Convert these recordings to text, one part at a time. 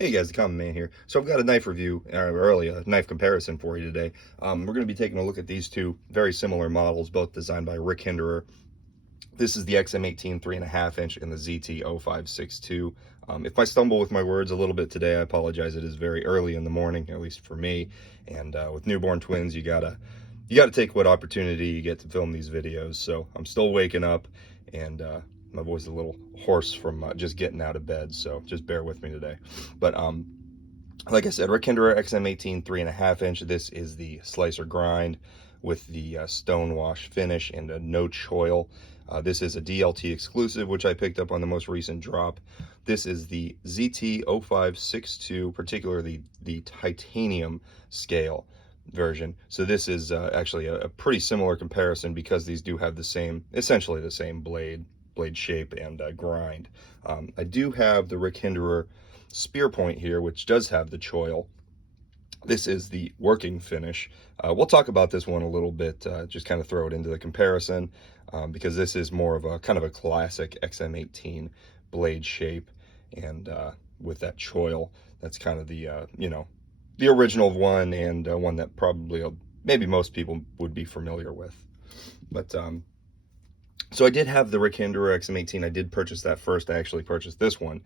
Hey guys, the Common Man here. So I've got a knife review, a knife comparison for you today. We're going to be taking a look at these two very similar models, both designed by Rick Hinderer. This is the XM-18 3.5 inch and the ZT 0562. If I stumble with my words a little bit today, I apologize. It is very early in the morning, at least for me. And with newborn twins, you gotta take what opportunity you get to film these videos. So I'm still waking up, and my voice is a little hoarse from just getting out of bed, so just bear with me today. But like I said, Rick Hinderer XM-18 3.5 inch. This is the slicer grind with the stone wash finish and a no choil. This is a DLT exclusive, which I picked up on the most recent drop. This is the ZT 0562, particularly the titanium scale version. So this is actually a pretty similar comparison, because these do have the same, essentially the same blade shape and grind. I do have the Rick Hinderer spear point here, which does have the choil. This is the working finish. We'll talk about this one a little bit, just kind of throw it into the comparison, because this is more of a kind of a classic XM-18 blade shape, and with that choil, that's kind of the the original one, and one that probably maybe most people would be familiar with. But so I did have the Rick Hinderer XM-18. I did purchase that first. I actually purchased this one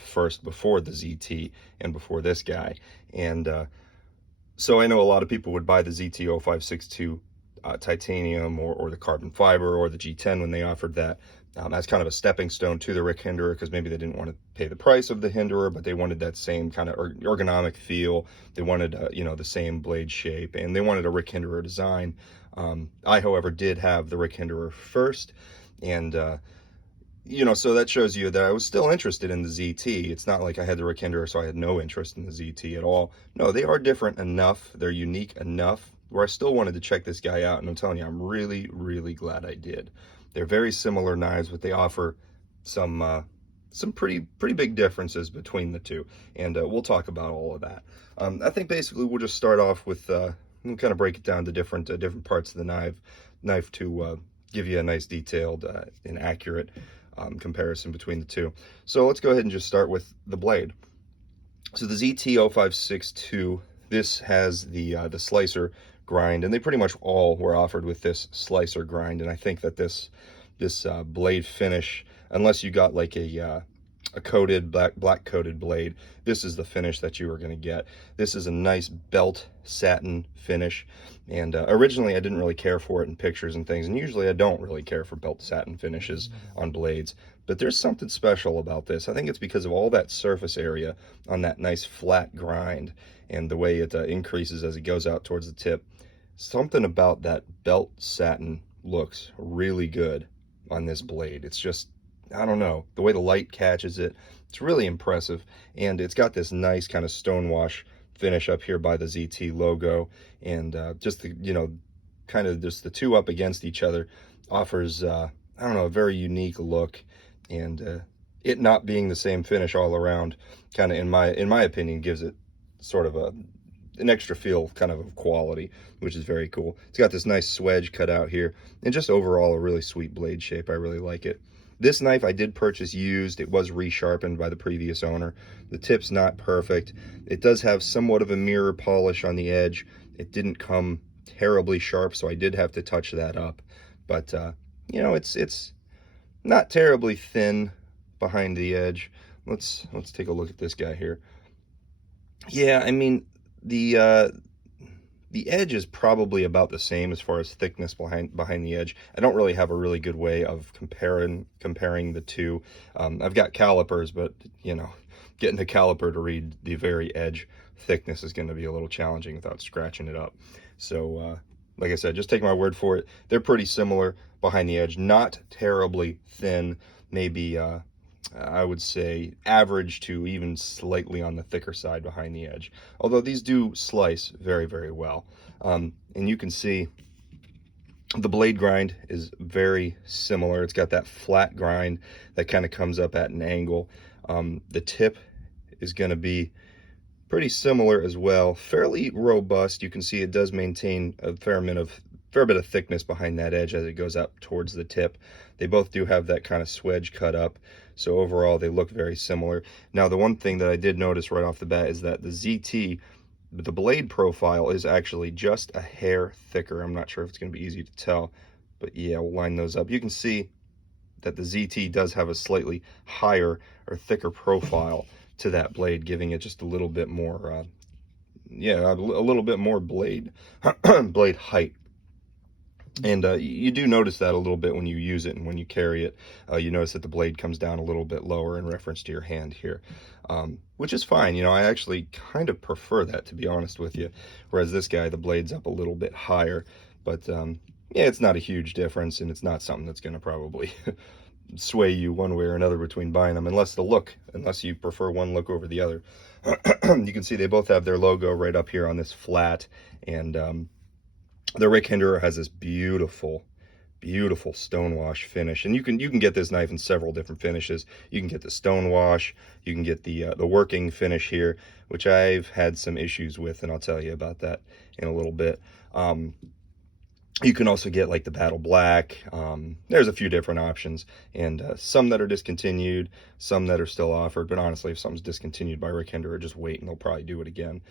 first, before the ZT and before this guy. And so I know a lot of people would buy the ZT 0562 titanium, or the carbon fiber, or the G10 when they offered that. As kind of a stepping stone to the Rick Hinderer, because maybe they didn't want to pay the price of the Hinderer, but they wanted that same kind of ergonomic feel. They wanted, the same blade shape, and they wanted a Rick Hinderer design. I, however, did have the Rick Hinderer first, and so that shows you that I was still interested in the ZT. It's not like I had the Rick Hinderer, so I had no interest in the ZT at all. No, they are different enough, they're unique enough, where I still wanted to check this guy out, and I'm telling you, I'm really, really glad I did. They're very similar knives, but they offer some pretty big differences between the two, and we'll talk about all of that. I think basically we'll just start off with we'll kind of break it down to different parts of the knife to give you a nice detailed and accurate comparison between the two. So let's go ahead and just start with the blade. So the ZT 0562, this has the slicer grind, and they pretty much all were offered with this slicer grind. And I think that this blade finish, unless you got like a coated black coated blade, this is the finish that you are going to get. This is a nice belt satin finish, and originally I didn't really care for it in pictures and things, and usually I don't really care for belt satin finishes on blades, but there's something special about this. I think it's because of all that surface area on that nice flat grind, and the way it increases as it goes out towards the tip. Something about that belt satin looks really good on this blade. It's just, I don't know, the way the light catches it, it's really impressive. And it's got this nice kind of stonewash finish up here by the ZT logo, and just the, kind of just the two up against each other offers I don't know, a very unique look. And it not being the same finish all around, kind of in my opinion, gives it sort of an extra feel kind of quality, which is very cool. It's got this nice swedge cut out here, and just overall a really sweet blade shape. I really like it. This knife I did purchase used. It was resharpened by the previous owner. The tip's not perfect. It does have somewhat of a mirror polish on the edge. It didn't come terribly sharp, so I did have to touch that up. But it's not terribly thin behind the edge. Let's take a look at this guy here. Yeah, I mean, the edge is probably about the same as far as thickness behind the edge. I don't really have a really good way of comparing the two. I've got calipers, but getting a caliper to read the very edge thickness is going to be a little challenging without scratching it up. So like I said, just take my word for it. They're pretty similar behind the edge, not terribly thin, maybe I would say average to even slightly on the thicker side behind the edge, although these do slice very, very well. And you can see the blade grind is very similar. It's got that flat grind that kind of comes up at an angle. The tip is going to be pretty similar as well, fairly robust. You can see it does maintain a fair bit of thickness behind that edge as it goes up towards the tip. They both do have that kind of swedge cut up, So overall, they look very similar. Now, the one thing that I did notice right off the bat is that the ZT, the blade profile, is actually just a hair thicker. I'm not sure if it's going to be easy to tell, but yeah, we'll line those up. You can see that the ZT does have a slightly higher or thicker profile to that blade, giving it just a little bit more, yeah, a little bit more blade blade height. And you do notice that a little bit when you use it and when you carry it. You notice that the blade comes down a little bit lower in reference to your hand here, which is fine. You know, I actually kind of prefer that, to be honest with you. Whereas this guy, the blade's up a little bit higher. But yeah, it's not a huge difference, and it's not something that's going to probably sway you one way or another between buying them, unless you prefer one look over the other. You can see they both have their logo right up here on this flat, and the Rick Hinderer has this beautiful stonewash finish, and you can get this knife in several different finishes. You can get the stonewash, you can get the working finish here, which I've had some issues with, and I'll tell you about that in a little bit. You can also get like the battle black. There's a few different options, and some that are discontinued, some that are still offered. But honestly, if something's discontinued by Rick Hinderer, just wait and they'll probably do it again,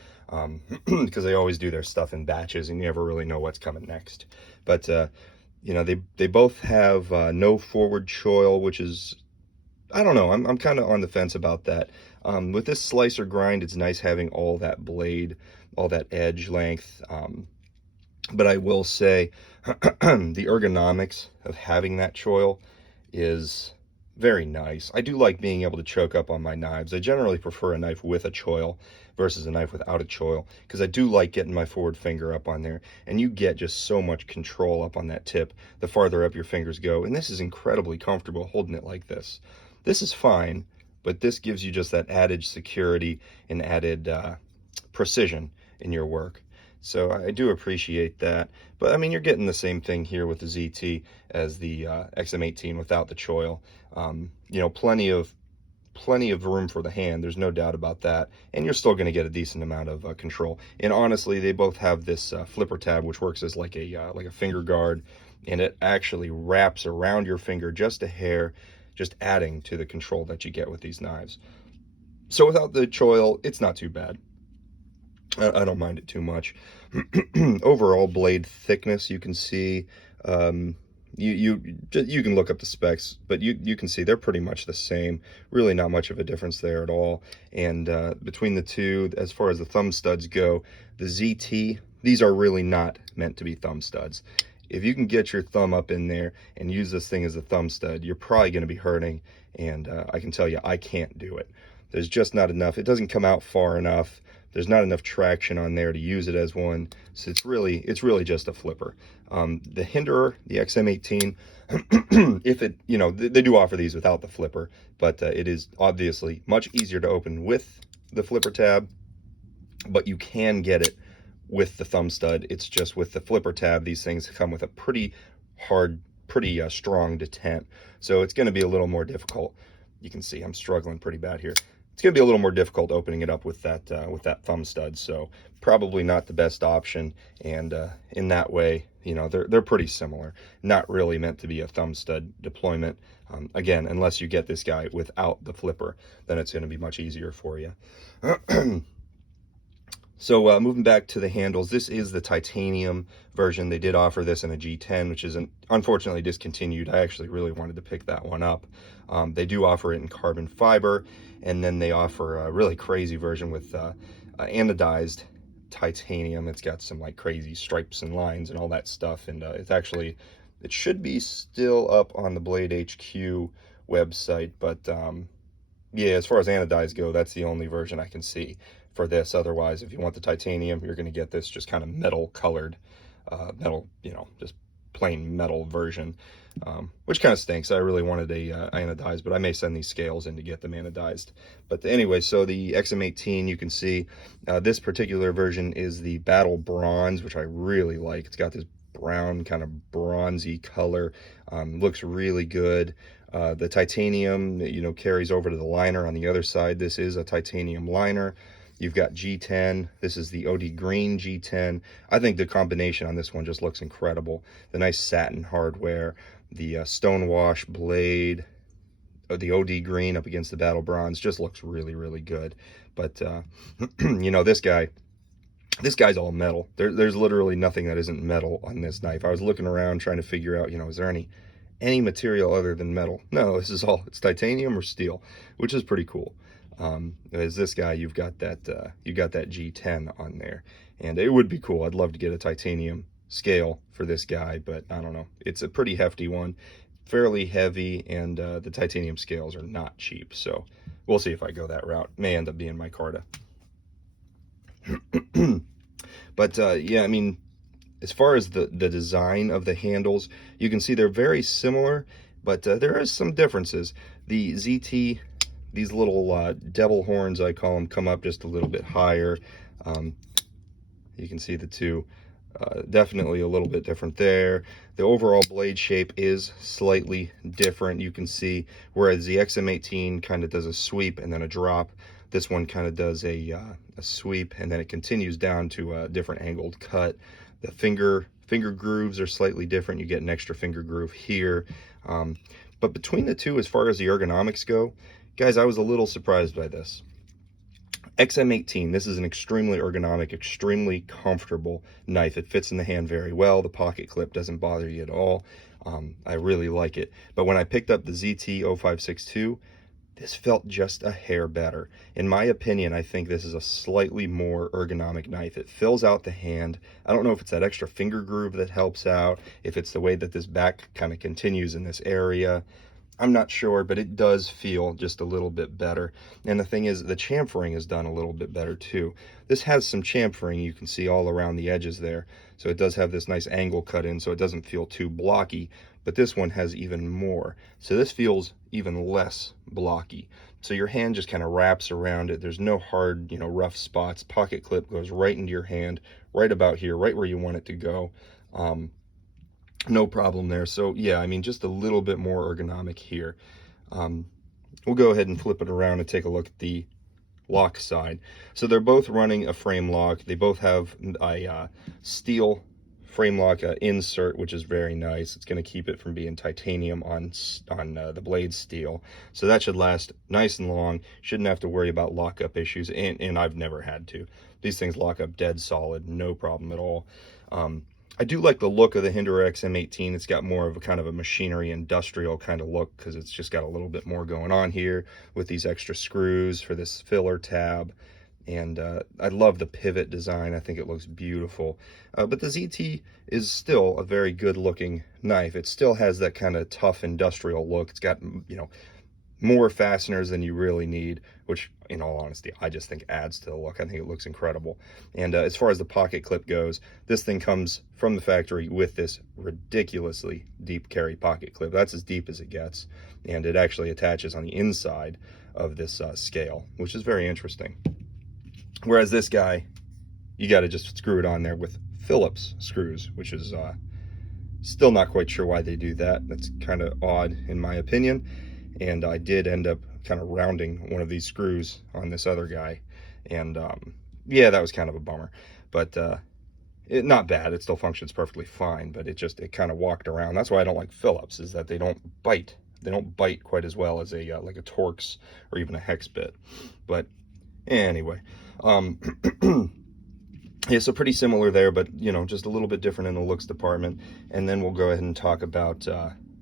because they always do their stuff in batches, and you never really know what's coming next. But you know, they both have no forward choil, which is, I don't know, I'm kind of on the fence about that. With this slicer grind, it's nice having all that blade, all that edge length. But I will say the ergonomics of having that choil is very nice. I do like being able to choke up on my knives. I generally prefer a knife with a choil versus a knife without a choil, because I do like getting my forward finger up on there, and you get just so much control up on that tip the farther up your fingers go. And this is incredibly comfortable holding it like this. This is fine, but this gives you just that added security and added precision in your work. So I do appreciate that. But I mean, you're getting the same thing here with the ZT as the XM-18 without the choil. You know, plenty of room for the hand. There's no doubt about that. And you're still going to get a decent amount of control. And honestly, they both have this flipper tab, which works as like a finger guard, and it actually wraps around your finger just a hair, just adding to the control that you get with these knives. So without the choil, it's not too bad. I don't mind it too much. Overall blade thickness, you can see, you can look up the specs, but you can see they're pretty much the same. Really not much of a difference there at all. And between the two, as far as the thumb studs go, the ZT, these are really not meant to be thumb studs. If you can get your thumb up in there and use this thing as a thumb stud, you're probably going to be hurting, and I can tell you, I can't do it. There's just not enough. It doesn't come out far enough. There's not enough traction on there to use it as one, so it's really just a flipper. The Hinderer, the XM-18, if it, you know, they do offer these without the flipper, but it is obviously much easier to open with the flipper tab, but you can get it with the thumb stud. It's just with the flipper tab, these things come with a pretty hard, pretty strong detent, so it's going to be a little more difficult. You can see I'm struggling pretty bad here. It's going to be a little more difficult opening it up with that thumb stud, so probably not the best option. And in that way, you know, they're pretty similar. Not really meant to be a thumb stud deployment. Again, unless you get this guy without the flipper, then it's going to be much easier for you. So moving back to the handles, this is the titanium version. They did offer this in a G10, which is unfortunately discontinued. I actually really wanted to pick that one up. They do offer it in carbon fiber, and then they offer a really crazy version with anodized titanium. It's got some like crazy stripes and lines and all that stuff, and it should be still up on the Blade HQ website, but yeah, as far as anodized go, that's the only version I can see for this. Otherwise, if you want the titanium, you're going to get this just kind of metal colored, metal, you know, just plain metal version, which kind of stinks. I really wanted a anodized, but I may send these scales in to get them anodized. But anyway, so the XM-18, you can see this particular version is the Battle Bronze, which I really like. It's got this brown kind of bronzy color, looks really good. The titanium, you know, carries over to the liner on the other side. This is a titanium liner. You've got G10. This is the OD Green G10. I think the combination on this one just looks incredible. The nice satin hardware, the stonewash blade, the OD green up against the battle bronze just looks really, really good. But you know, this guy's all metal. There's literally nothing that isn't metal on this knife. I was looking around trying to figure out, you know, is there any material other than metal? No, this is all, it's titanium or steel, which is pretty cool. As this guy, you got that G10 on there, and it would be cool. I'd love to get a titanium scale for this guy, but I don't know. It's a pretty hefty one, fairly heavy, and the titanium scales are not cheap. So we'll see if I go that route. May end up being micarta. But yeah, I mean, as far as the design of the handles, you can see they're very similar, but there is some differences. The ZT, these little devil horns, I call them, come up just a little bit higher. You can see the two, definitely a little bit different there. The overall blade shape is slightly different. You can see, whereas the XM-18 kind of does a sweep and then a drop, this one kind of does a sweep and then it continues down to a different angled cut. The finger grooves are slightly different. You get an extra finger groove here. But between the two, as far as the ergonomics go, guys, I was a little surprised by this. XM-18, this is an extremely ergonomic, extremely comfortable knife. It fits in the hand very well. The pocket clip doesn't bother you at all. I really like it. But when I picked up the ZT-0562, this felt just a hair better. In my opinion, I think this is a slightly more ergonomic knife. It fills out the hand. I don't know if it's that extra finger groove that helps out, if it's the way that this back kind of continues in this area. I'm not sure, but it does feel just a little bit better. And the thing is, the chamfering is done a little bit better too. This has some chamfering, you can see all around the edges there. So it does have this nice angle cut in, so it doesn't feel too blocky. But this one has even more. So this feels even less blocky. So your hand just kind of wraps around it. There's no hard, you know, rough spots. Pocket clip goes right into your hand, right about here, right where you want it to go. No problem there. So yeah, I mean, just a little bit more ergonomic here. We'll go ahead and flip it around and take a look at the lock side. So they're both running a frame lock. They both have a steel frame lock insert, which is very nice. It's going to keep it from being titanium on the blade steel. So that should last nice and long. Shouldn't have to worry about lockup issues, and I've never had to. These things lock up dead solid, no problem at all. I do like the look of the Hinderer XM-18. It's got more of a kind of a machinery industrial kind of look, because it's just got a little bit more going on here with these extra screws for this filler tab. And I love the pivot design. I think it looks beautiful. But the ZT is still a very good looking knife. It still has that kind of tough industrial look. It's got, you know, more fasteners than you really need, which in all honesty, I just think adds to the look. I think it looks incredible. And as far as the pocket clip goes, this thing comes from the factory with this ridiculously deep carry pocket clip. That's as deep as it gets. And it actually attaches on the inside of this scale, which is very interesting. Whereas this guy, you got to just screw it on there with Phillips screws, which is still not quite sure why they do that. That's kind of odd in my opinion. And I did end up kind of rounding one of these screws on this other guy. And yeah, that was kind of a bummer. But not bad. It still functions perfectly fine, but it kind of walked around. That's why I don't like Phillips, is that they don't bite. They don't bite quite as well as a like a Torx or even a hex bit. But anyway, yeah, so pretty similar there, but you know, just a little bit different in the looks department. And then we'll go ahead and talk about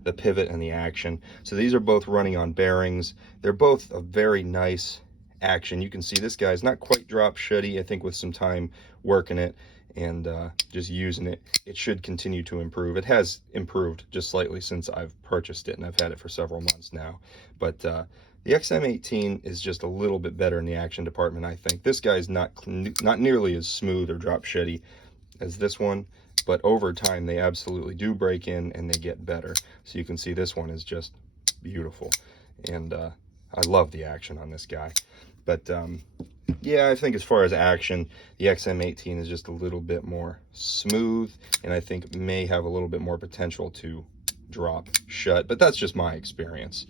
the pivot and the action. So these are both running on bearings. They're both a very nice action. You can see this guy's not quite drop shitty. I think with some time working it and just using it, it should continue to improve. It has improved just slightly since I've purchased it, and I've had it for several months now. But the XM-18 is just a little bit better in the action department, I think. This guy's not nearly as smooth or drop shitty as this one, but over time they absolutely do break in and they get better. So you can see this one is just beautiful, and I love the action on this guy. But yeah, I think as far as action, the XM-18 is just a little bit more smooth, and I think may have a little bit more potential to drop shut, but that's just my experience.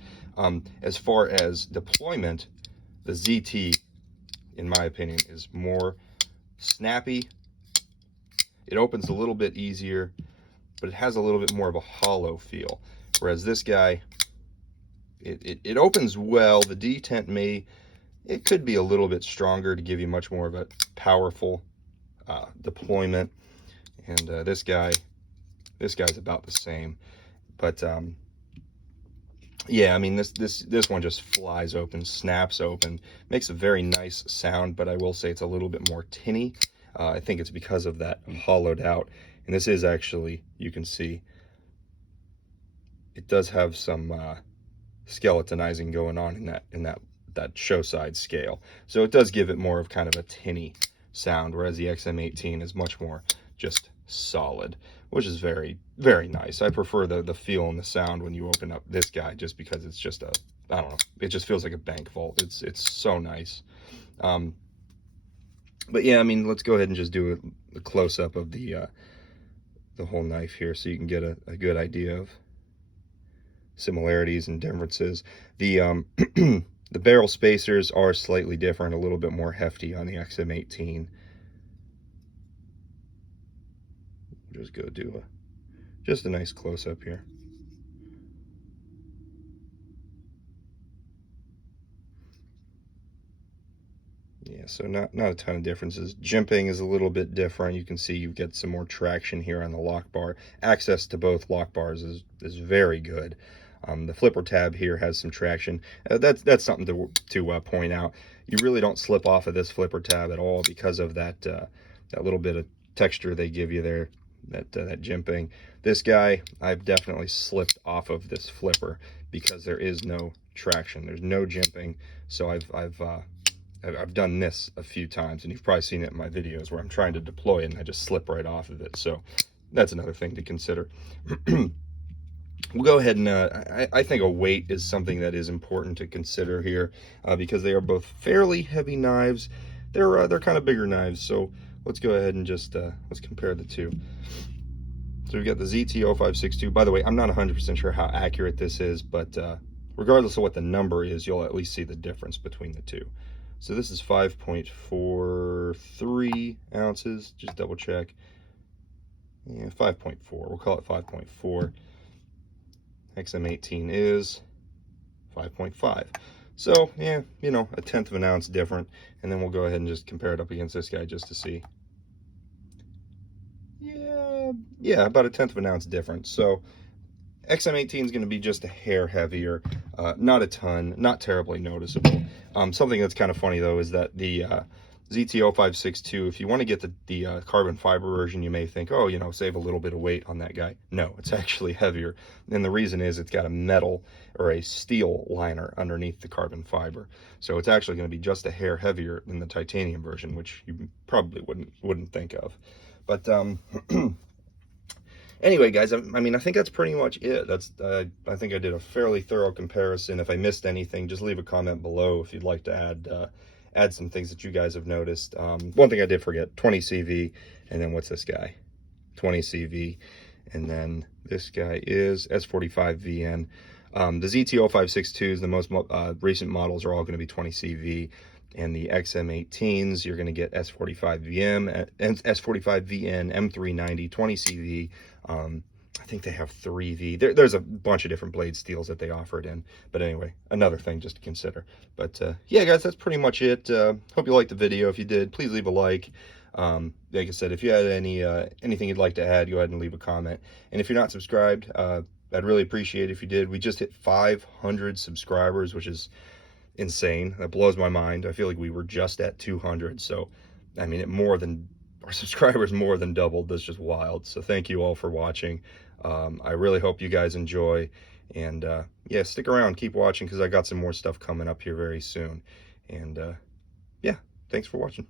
As far as deployment, the ZT, in my opinion, is more snappy. It opens a little bit easier, but it has a little bit more of a hollow feel. Whereas this guy, it opens well. The detent it could be a little bit stronger to give you much more of a powerful deployment. And this guy's about the same. But yeah, I mean, this one just flies open, snaps open, makes a very nice sound, but I will say it's a little bit more tinny. I think it's because of that hollowed out. And this is actually, you can see, it does have some skeletonizing going on in that show side scale. So it does give it more of kind of a tinny sound, whereas the XM-18 is much more just solid, which is very, very nice. I prefer the feel and the sound when you open up this guy, just because it's just I don't know, it just feels like a bank vault. It's so nice. But yeah, I mean, let's go ahead and just do a close-up of the whole knife here, so you can get a good idea of similarities and differences. The the barrel spacers are slightly different, a little bit more hefty on the XM-18. Just go do just a nice close-up here. Yeah, so not a ton of differences. Jimping is a little bit different. You can see you get some more traction here on the lock bar. Access to both lock bars is very good. The flipper tab here has some traction. That's something to point out. You really don't slip off of this flipper tab at all because of that little bit of texture they give you there, that jimping. This guy, I've definitely slipped off of this flipper because there is no traction. There's no jimping. So I've done this a few times, and you've probably seen it in my videos where I'm trying to deploy it and I just slip right off of it. So that's another thing to consider. We'll go ahead and I think a weight is something that is important to consider here, because they are both fairly heavy knives. They're kind of bigger knives, so let's go ahead and just let's compare the two. So we've got the ZT-0562. By the way, I'm not 100% sure how accurate this is, but regardless of what the number is, you'll at least see the difference between the two. So this is 5.43 ounces. Just double check. Yeah, 5.4. We'll call it 5.4. XM-18 is 5.5. So yeah, you know, 1/10 of an ounce different. And then we'll go ahead and just compare it up against this guy just to see. Yeah, about 1/10 of an ounce difference. So XM-18 is going to be just a hair heavier, not a ton, not terribly noticeable. Something that's kind of funny though is that the ZT-0562, if you want to get the carbon fiber version, you may think, oh, you know, save a little bit of weight on that guy. No, it's actually heavier. And the reason is it's got a metal or a steel liner underneath the carbon fiber. So it's actually going to be just a hair heavier than the titanium version, which you probably wouldn't think of. But anyway, guys, I mean, I think that's pretty much it. I think I did a fairly thorough comparison. If I missed anything, just leave a comment below if you'd like to add some things that you guys have noticed. One thing I did forget, 20 CV, and then what's this guy? 20 CV, and then this guy is S45 VN. The ZT-0562s, the most recent models, are all going to be 20 CV, and the XM-18s, you're going to get S45 VM, S45 VN, M390, 20 CV. I think they have 3V. There's a bunch of different blade steels that they offer it in. But anyway, another thing just to consider. But yeah, guys, that's pretty much it. Hope you liked the video. If you did, please leave a like. Like I said, if you had anything you'd like to add, go ahead and leave a comment. And if you're not subscribed, I'd really appreciate it if you did. We just hit 500 subscribers, which is insane. That blows my mind. I feel like we were just at 200. So, I mean, our subscribers more than doubled. That's just wild. So thank you all for watching. I really hope you guys enjoy, and yeah, stick around, keep watching, because I got some more stuff coming up here very soon. And yeah, thanks for watching.